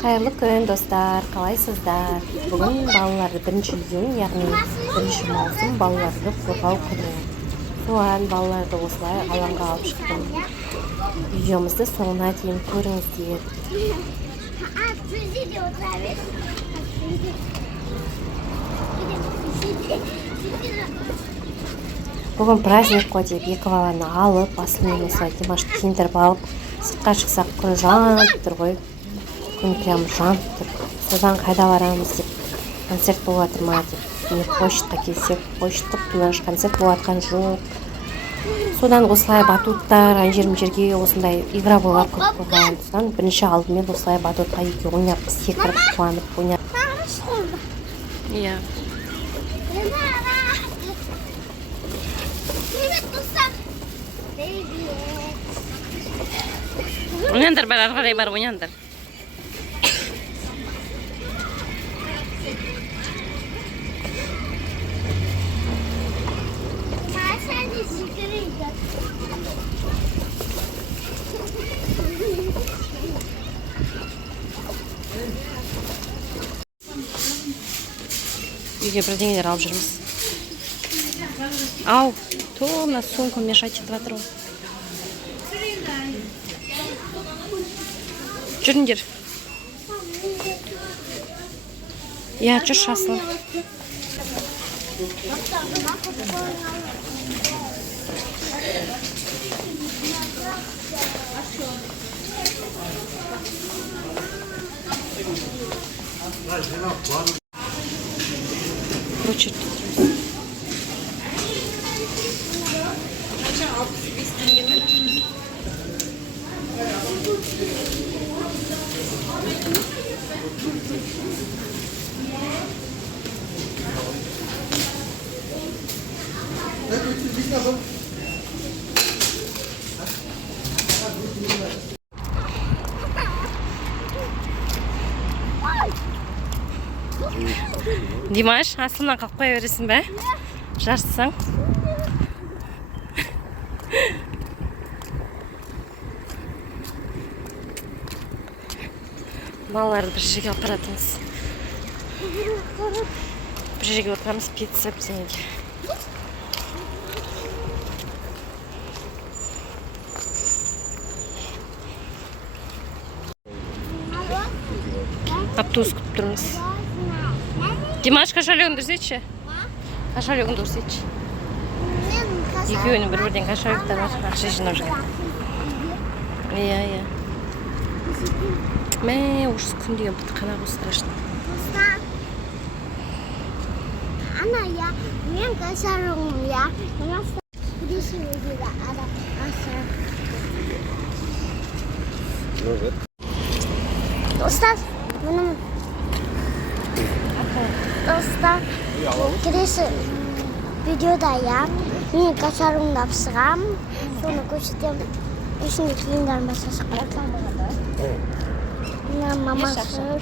Қайырлы күн, достар, қалайсыздар? Бүгін балаларды 1-iyun, яғни 1 маусым балаларды қорғау күні. Соған балаларды осылай алаңға алып шықтым. Видеомызды соңына дейін көріңіздер. Бүгін праздник қой деп екі баланы алып, басымен осылай Димашты киіндіріп алып, сыртқа шықсақ күн жанып тұр ғой. Күн прям жанып тұр. Содан қайда барамыз деп, концерт болып жатыр ма деп. Не почтаға келсек, почта құтылаш концерт болып жатқан жоқ. Содан осылай батуттар, жерге осындай игра болар көп болған. Содан бірінші алдымен осылай батутқа екі ойнап, секіріп, қуанып ойнап. Иә. Ойнаңдар, бар арғарай бар, ойнаңдар. Үйге бірдеңелер алып жүрміз. Ау, то у нас сумку мешать етіп жатыр ғой. Жүріңдер. Я, жүрші Аслан. Короче, Димаш, астынан қалып қоя бересің бе? Жарсаң. Балаларды бір жерге алып баратырмыз. Bir жерге отырамыз, пицца бірдеңеге. Автобус күтіп тұрмыз. Димаш, кошелегін дұрсетші? Кошелегін дұрсетші? Екеуінің бір-бірден кошелектер бар, ақша жинап жүрген. Иә. Мә, ужас күн деген бұты қана ғой страшно. Ана, я, мен кошелегім, я. Достар, мұным. Достар, келесі видеода я мен кошелегімді апсығам, соны көрсетем. Ішінде киімдерін басқасы қылатам болады. Мына мамасы.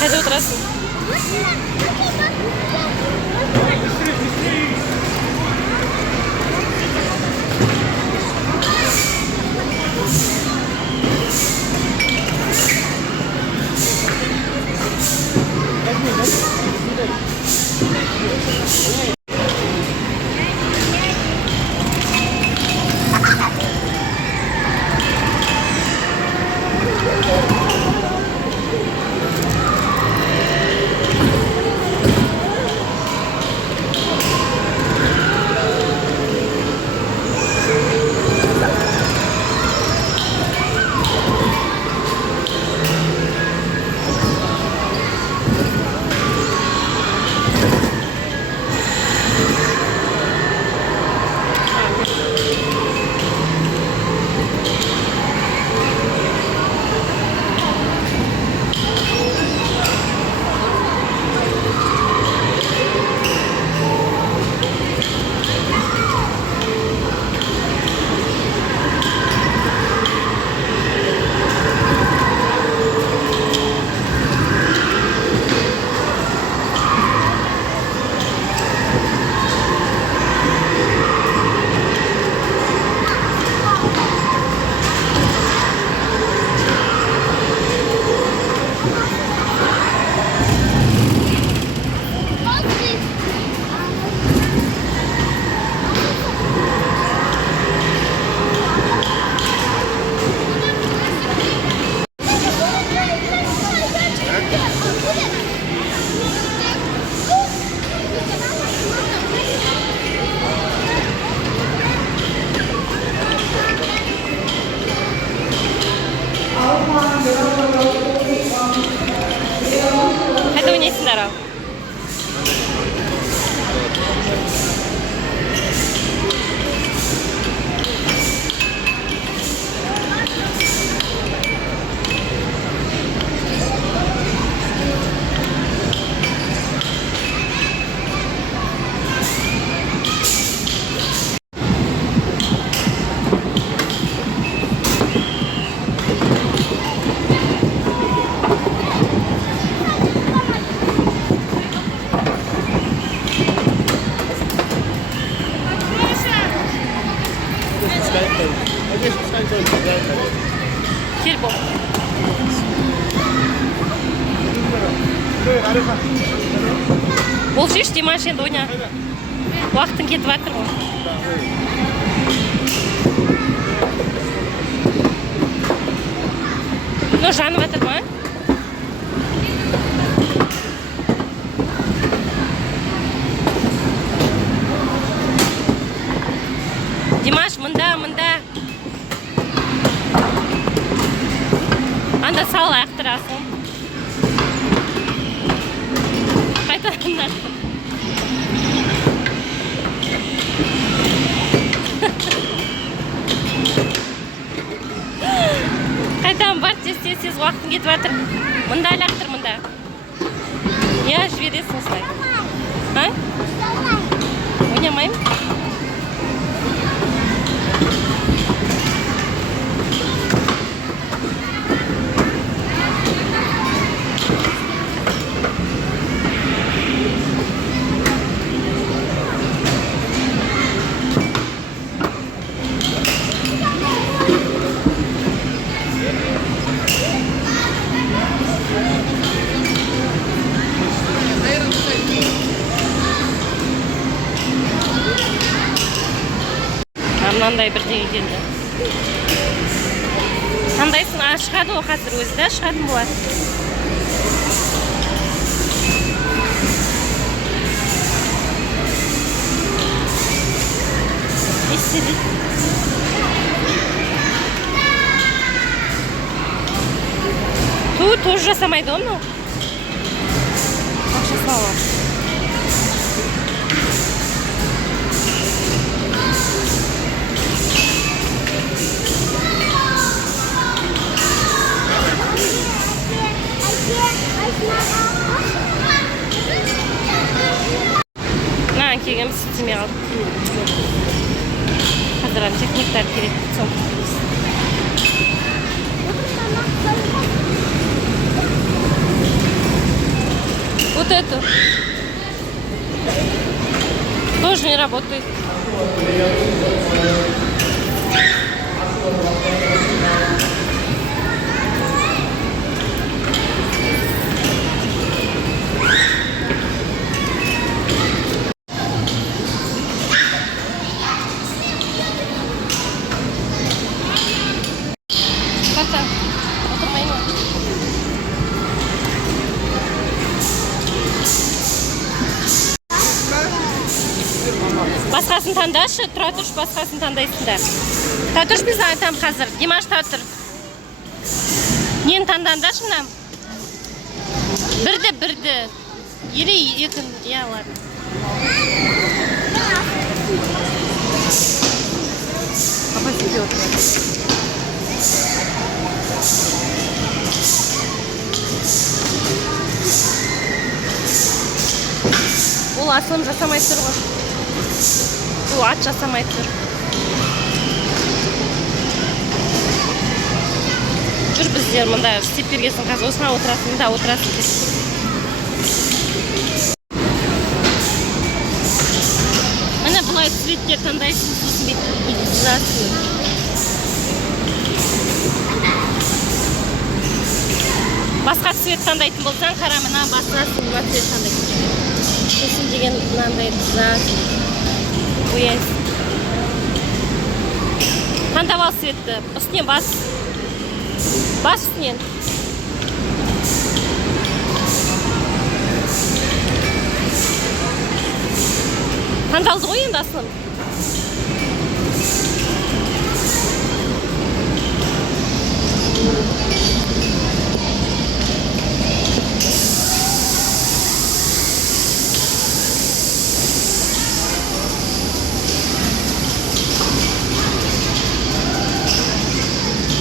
Hadi oturasın. Кел бол. Бол жеш, Димаш енді ойна. Уақытың кетіп жатыр ғой. Ну, жанып жатыр ма? Димаш, мында. Анда сал ақтырасың. Қайтадан Қайтадан бар, тез уақытың кетіп жатыр. Мында лақтыр, мында. Я, жібересің осылай. Ойнамайым? Мынандай бірдеңе келді. Қандайсың? Шығады ғой қазір өзі да, шығатын болады. Не істеді? Тоже жасамайды оны. Ақшасын алам. Келгенім істемей қалды. Қазір техниктар керек. Вот эту. Тоже не работает. Басқасын таңдашы, тұра тұрш, басқасын таңдайсың да. Тұра тұрш, біз айтам қазір. Димаш, тұра тұр. Нені таңдандашы мұнам? Бірді. Еле екін, я, ладно. Папа себе отырады. Ол асылым жасамай тұр ғой. Ол ат жасамай тұр. Жүр біздер мұнда істеп бергесін қазір. Осына отырасың, да отырасың. Міне бұлай цветтер таңдайсың, сосын бетіңізасың. Басқа цвет таңдайтын болсаң, қара мына басқасын, мына цвет таңдайтын. Сосын деген мынандай тұзасың. Бояйсың. Таңдап ал цветті. Үстінен бас. Бас үстінен. Таңдалды ғой енді асылым.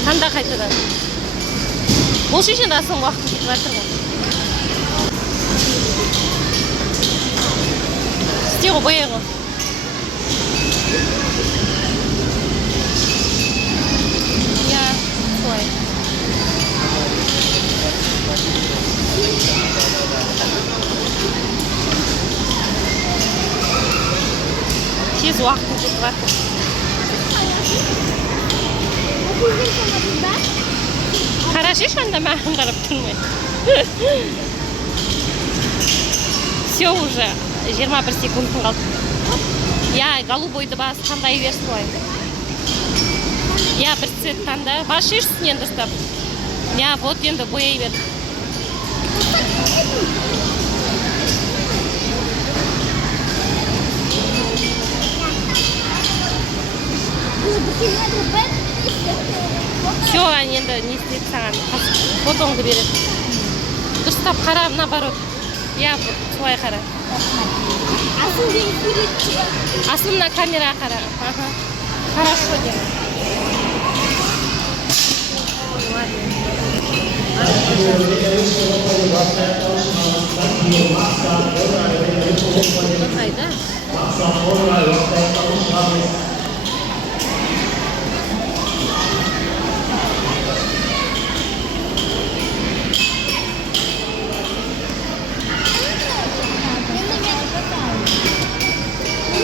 Таңда қайтадан. Бұл шешен асылым уақытын кетіп жатыр ғой. Істе ғой, бояй ғой. Я, солай. Тез уақытын кетіп жатыр. Қарашы ешқанда маған қарап тұрмай. Все уже 21 секундтың қалды. Я голубойды бас таңдай бер солай. Я бір цвет таңда. Бас шешсін енді ұстап. Я вот енді бояй бер. Все, енді не істейді саған. Фотоңды береді. Дұрыстап қара, наоборот. Я солай қара. Асылымна камераға қара. Хорошо дем. Қайда?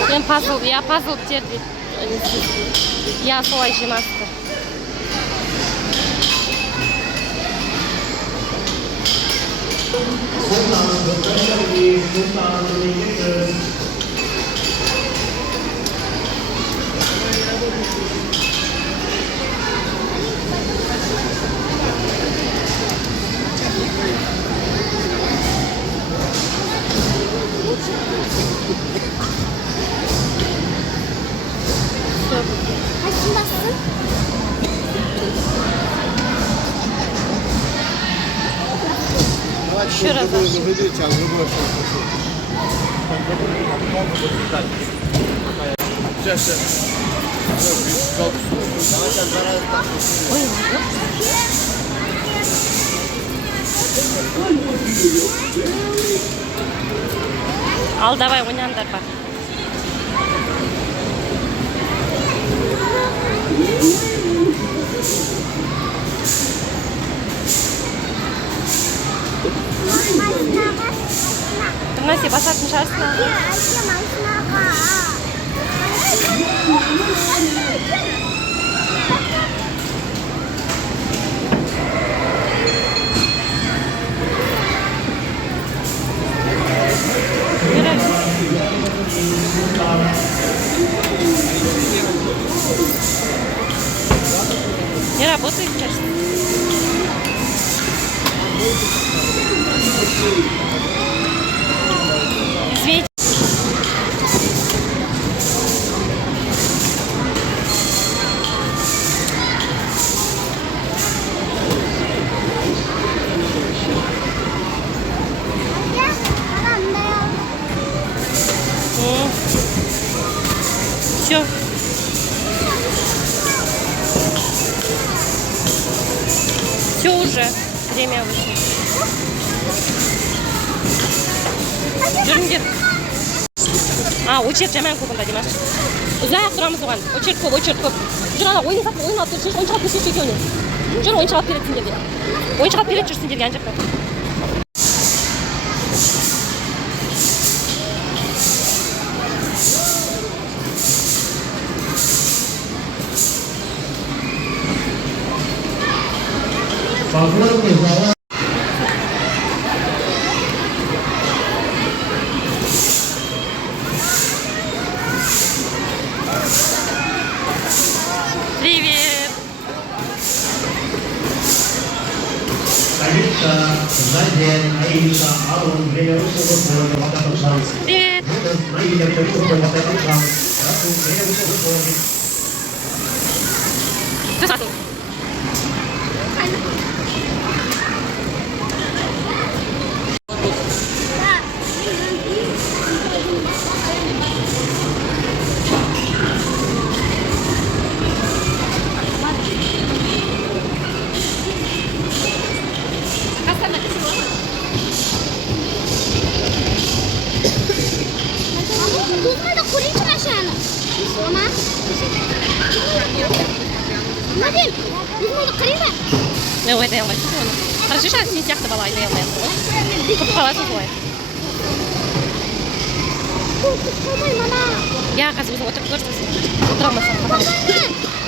Мен пазл, я пазл терді. Я солай жемасты. Еще раз. Ал, давай, ойнаңдар бар. Тұрмасе басатын шығарсың. Не работает, кажется. Извините. Все. Все уже. Время вышло. Жүріңдер. Очерк жаман көп онда Димаш. Ұзақ тұрамыз оған. Очерк көп, очерк көп. Жүр ана ойын алып берші, ойыншық алып берші екеуіне. Жүр ойыншық алып береді сендерге. Ойыншық алып береді жүр сендерге ан жақта. Привет! Привет! Не ойдай алмайсың оны. Хорошо, сен сияқты бала айдай алмайсың ғой. Құтып қаласың солай. Я, қазір өзің отырып көрсің. Отыра алмасаң папаң.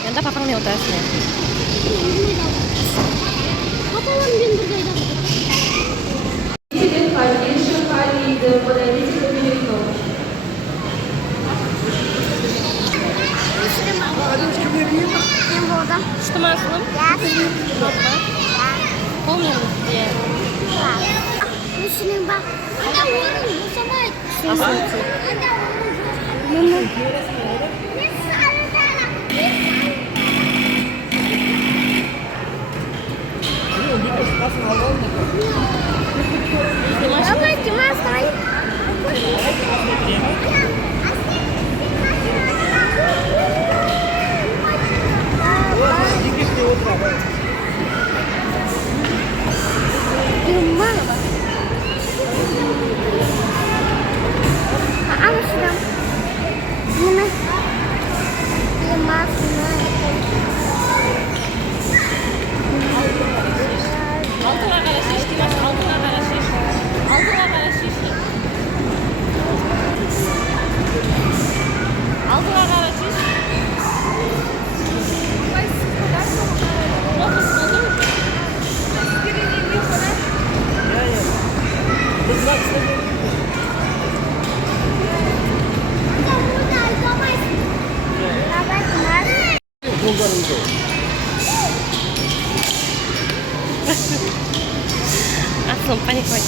Енді папаңмен отырасың. Папаларым мен бірге айдап Что маслом? Помню где. Мусульман ба. Ана орын босамайды. Давай, Димас, давай. Altına kara şiş Dimaş, altına kara şiş. Altına kara şiş. Altına kara şiş. Dokuz buldun mu? Aslım panik var.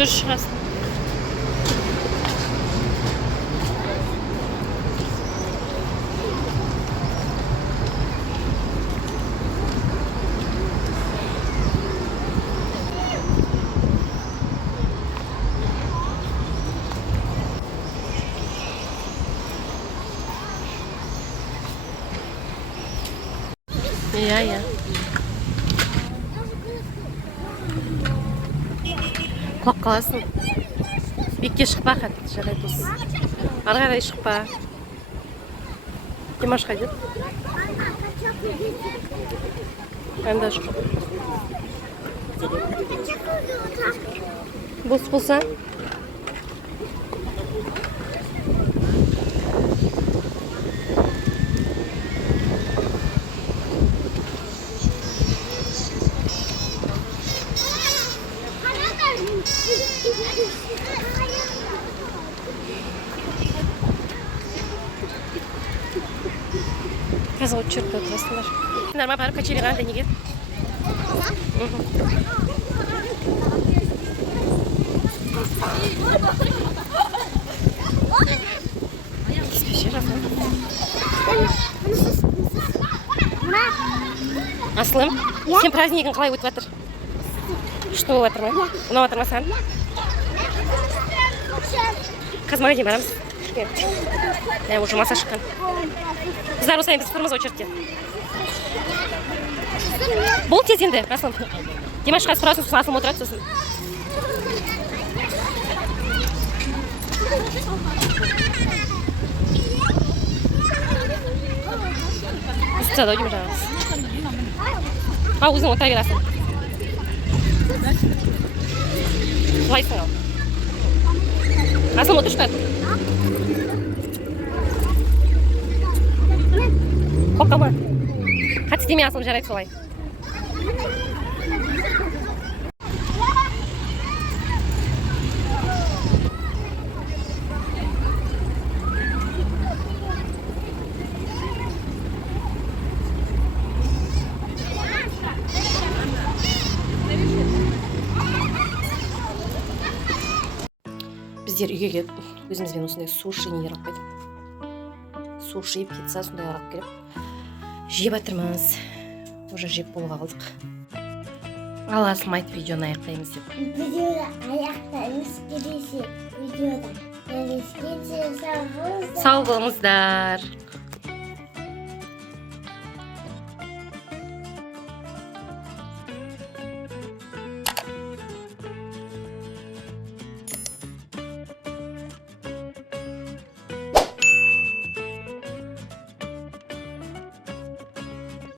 Жүр шығасың. Иә. Құлап қаласың. Бекке шықпа, жарайды осы. Ары қарай шықпа. Димаш қайда? Анда жоқ. Бос болса? Қазір очерк отырасыңдар. Нарма барып качели ғана денеге. Аслым, сен празднигің қалай өтіп жатыр? Что болып жатыр ма? Ұнап жатыр ма саған? Қазір магазин барамыз. Уже маса шыққан. Қыздар осылай біз тұрмыз очередте. Бол тез енді, Аслым. Димаш қазір тұрасың, сосын Аслым отырады сосын. Үсті сада өйдем жағыз. өзің отыра бересің. Құлайсың ал. Асылым отыр что? Қорқама. Қатты істемей Асылым, жарайды солай. Біздер үйге келіп, өзімізбен осындай суши нелер алып келдік. Суши, пицца сондай алып келіп, жеп жатырмыз. Уже жеп болуға қалдық. Ал Асылым айт, видеоны аяқтаймыз деп. Видеода аяқтаймыз, келесі видеода. Сау болыңыздар.